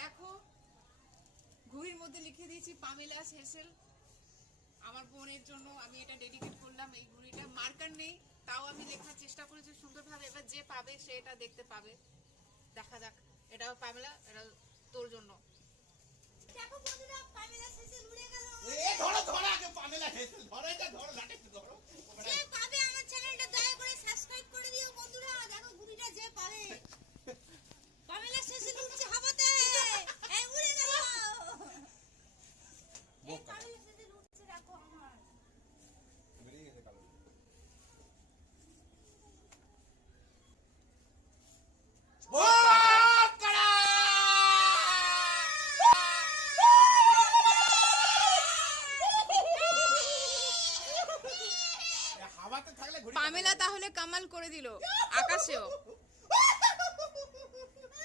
দেখো ঘড়ির মধ্যে লিখে দিয়েছি পামেলাস হেসেল। আমার বোনের জন্য আমি এটা ডেডিকেট করলাম। এই ঘড়িটা মার্কার নেই, তাও আমি লেখার চেষ্টা করেছি সুন্দরভাবে। এবার যে পাবে সে এটা দেখতে পাবে। দেখা যাক। এটাও পামেলা, এটা তোর জন্য। দেখো বন্ধুরা, পামেলা হেসেল উড়ে গেল। ধরো ধরো, আগে পামেলা হেসেল ধরো, এটা ধরো, লাঠিটা ধরো। যে পাবে আমার চ্যানেলটা দয়া করে সাবস্ক্রাইব করে দিও বন্ধুরা। দেখো ঘুড়িটা যে পাবে